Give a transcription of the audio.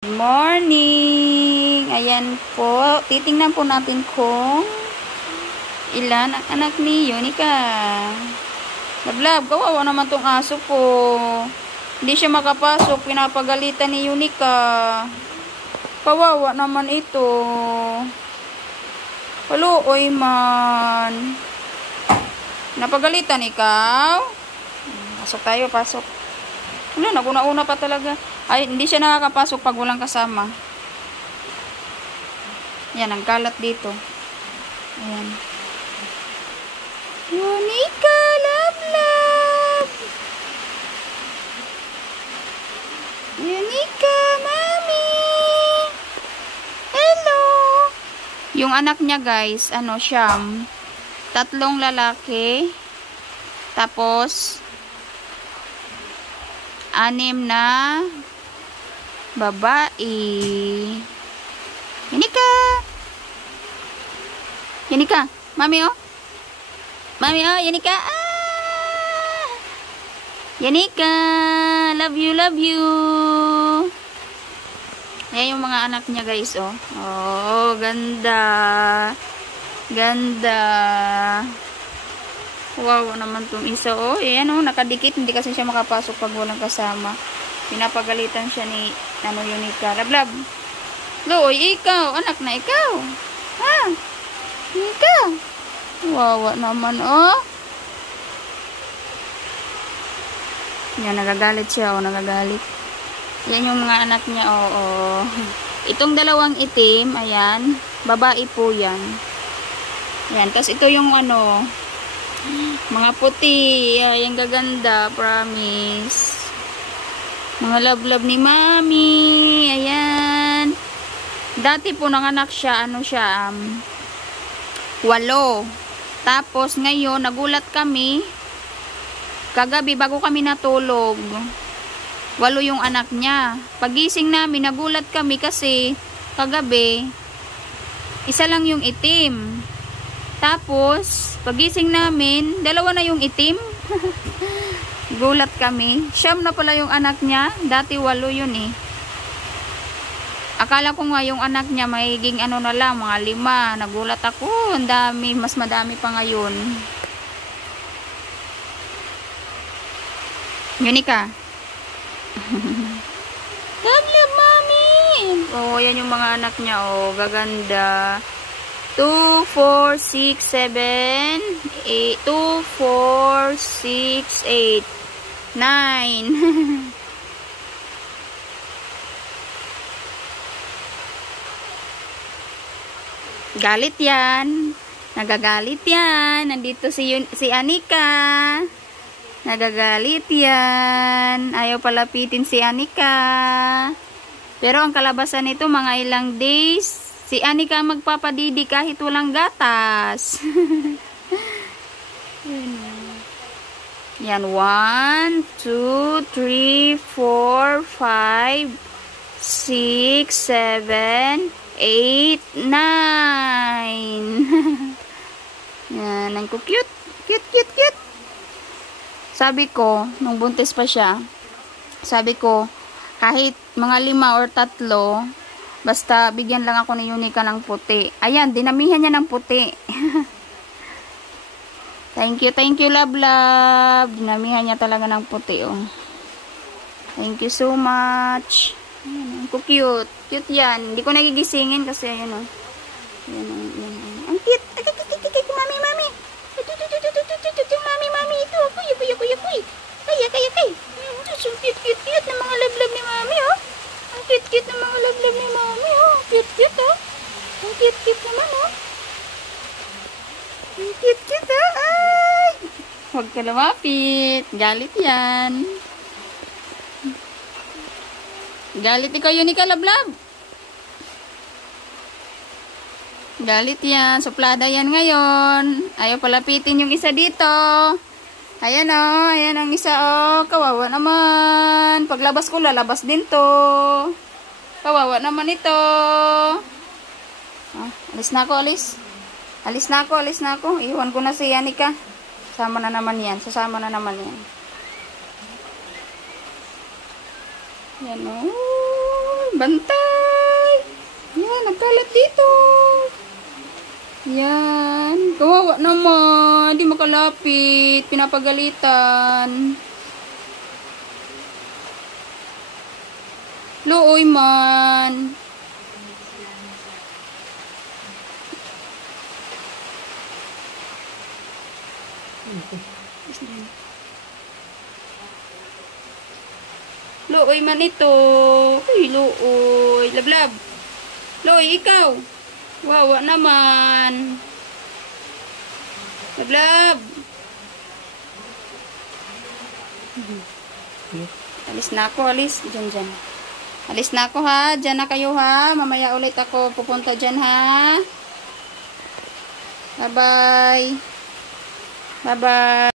Morning! Ayan po, titingnan po natin kung ilan ang anak ni Yunika. Lablab, kawawa naman tong aso po. Hindi siya makapasok, pinapagalitan ni Yunika. Kawawa naman ito. Haluoy man. Napagalitan ikaw? Pasok tayo, pasok. Ano, naguna-una pa talaga. Ay, hindi siya nakakapasok pag walang kasama. Yan, ang kalat dito. Ayan. Yunika, love. Yunika, mami. Hello. Yung anak niya, guys, Siyam. 3 lalaki. Tapos 6 na babae. Yunika, mami oh. Mami oh, Yunika. Yunika, love you. Ayan yung mga anak niya, guys, oh. Oh, ganda. Wow naman tong isa, oh. Ayan, oh, nakadikit. Hindi kasi siya makapasok pag walang kasama. Pinapagalitan siya ni Yunika. Lablab. Loy, ikaw. Anak na ikaw. Ha? Ikaw. Wawa naman, oh. Yan, nagagalit siya, oh. Nagagalit. Yan yung mga anak niya, oh. Itong dalawang itim, ayan. Babae po yan. Yan. Tapos ito yung mga puti. Ayan, gaganda. Promise. Mga love ni mami. Ayan. Dati po nanganak siya, 8. Tapos ngayon, nagulat kami. Kagabi, bago kami natulog. 8 yung anak niya. Pagising namin, nagulat kami kasi kagabi, isa lang yung itim. Tapos, pagising namin, 2 na yung itim. Gulat kami. 9 na pala yung anak niya. Dati 8 yun eh. Akala ko nga yung anak niya magiging na lang, mga 5. Nagulat ako. Ang dami. Mas madami pa ngayon. Yunika. Love, mami. Oh, yan yung mga anak niya. Oh, gaganda. 2, 4, 6, 7, 8, 2, 4, 6, 8, 9. Galit yan. Nagagalit yan. Nandito si Anika. Nagagalit yan. Ayaw palapitin si Anika. Pero ang kalabasan nito, mga ilang days, si Anika magpapadidi kahit walang gatas. Yan. 1, 2, 3, 4, 5, 6, 7, 8, 9. Yan. Ang cute. Cute. Sabi ko, nung buntis pa siya, sabi ko, kahit mga 5 or 3, basta bigyan lang ako ni Yunika ng puti. Ayan, dinamihan niya ng puti. Thank you, love. Dinamihan niya talaga ng puti, oh. Thank you so much. Ayan, cute. Cute yan. Hindi ko nagigisingin kasi, ayan, oh. Ayan. Ang cute. Mami. Mami, ito. Kuy. Kaya. So cute ng mga love ni mami, oh. Ang cute ng mga love ni mami, oh. Cute, oh. Ang cute naman, oh. Ang cute, oh. Ay! Huwag ka lumapit. Galit yan. Galit ikaw, Yunika, love. Galit yan. Suplada yan ngayon. Ayaw palapitin yung isa dito. Ayan, oh. Ayan ang isa, oh. Kawawa naman. Paglabas ko, lalabas din to. Kawawa naman ito. Oh, alis na ako. Iwan ko na si Yanika. Sasama na naman yan. Yan, oh. Bantay! Yan, nagkalat dito. Yan. Kawawa naman. Di makalapit. Pinapagalitan. Looy man. Looy man ito. Ay, looy. Lablab. Looy, ikaw. Wawa naman. Lablab. Alis na ako, alis. Diyan. Alis na ako ha. Diyan na kayo ha. Mamaya ulit ako pupunta dyan ha. Bye-bye. Bye-bye.